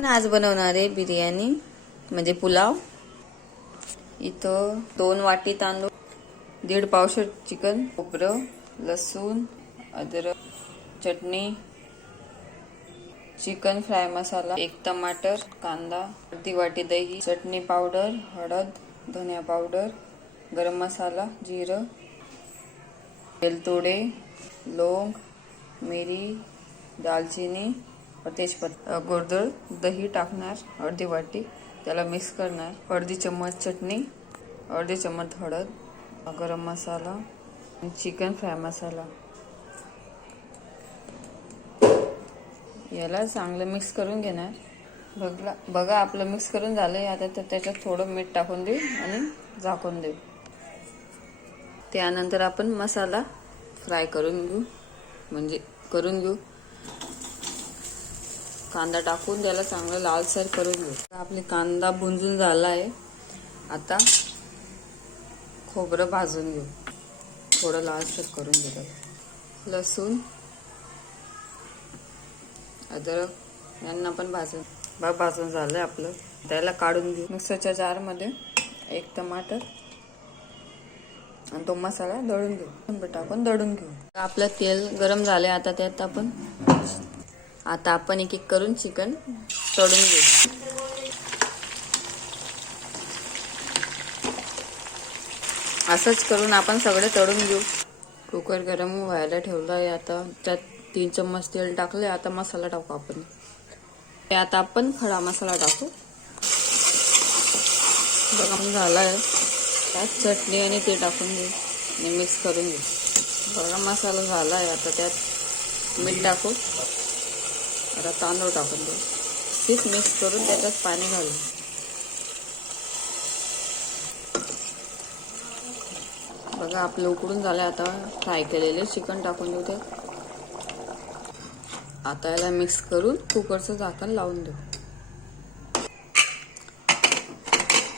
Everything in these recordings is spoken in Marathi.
पण आज बनवणार आहे बिर्याणी म्हणजे पुलाव। इथं 2 वाटी तांदूळ, 1.5 पावशेर चिकन, खोबरं, लसूण, अद्रक, चटणी, चिकन फ्राय मसाला, 1 टमाटर, कांदा, अर्धी वाटी दही, चटणी पावडर, हळद, धनिया पावडर, गरम मसाला, जिरं, वेलदोडे, लौंग, मिरी, दालचिनी और तेजपत्ता, गोडधर, दही टाकणार अर्धी वाटी, त्याला मिक्स करणार, अर्धी चम्मच चटणी, अर्धी चम्मच हळद, गरम मसाला, चिकन फ्राय मसाला, याला चांगलं मिक्स करून घेणार। बघा आपलं मिक्स करून झालंय। आता त्याच्यात थोडं मीठ टाकून देऊ आणि झाकून देऊ। त्यानंतर आपण मसाला फ्राय करून घेऊ, कांदा टाकून त्याला चांगलं लालसर करून घेऊ। आपले कांदा भुंजून झाला आहे। आता खोबरं भाजून घेऊ, थोडं लालसर करून घेऊ। लसूण, अद्रक यांना पण भाजून झालंय आपलं। त्याला काढून घेऊ। मिक्सरच्या जारमध्ये 1 टमाटर आणि तो मसाला दळून घेऊ, टाकून दळून घेऊ। आपलं तेल गरम झाले। आता त्यात आपण एक करून चिकन तळून घेऊ। असंच करून आपण सगळे तळून घेऊ। कुकर गरम व्हायला ठेवला आहे। आता त्यात 3 चम्मच तेल टाकले। आता मसाला टाकू आपण। आता आपण खडा मसाला टाकू। बघा झाला आहे। त्यात चटणी आणि ते टाकून घेऊ आणि मिक्स करून घेऊ। बघा मसाला झाला आहे। आता त्यात मीठ टाकू। आता तांदूळ टाकून देऊ। तीच मिक्स करून त्याच्यात पाणी घालू। बघा आपलं उकडून झालं। आता फ्राय केलेले चिकन टाकून देऊ। आता याला मिक्स करून कुकरचं झाकण लावून देऊ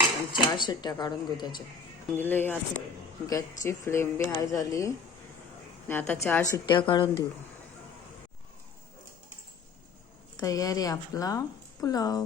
आणि 4 शिट्ट्या काढून घेऊ त्याच्या। दिले आता गॅसची फ्लेम बी हाय झाली आणि आता 4 शिट्ट्या काढून देऊ। तयार आहे आपला पुलाव।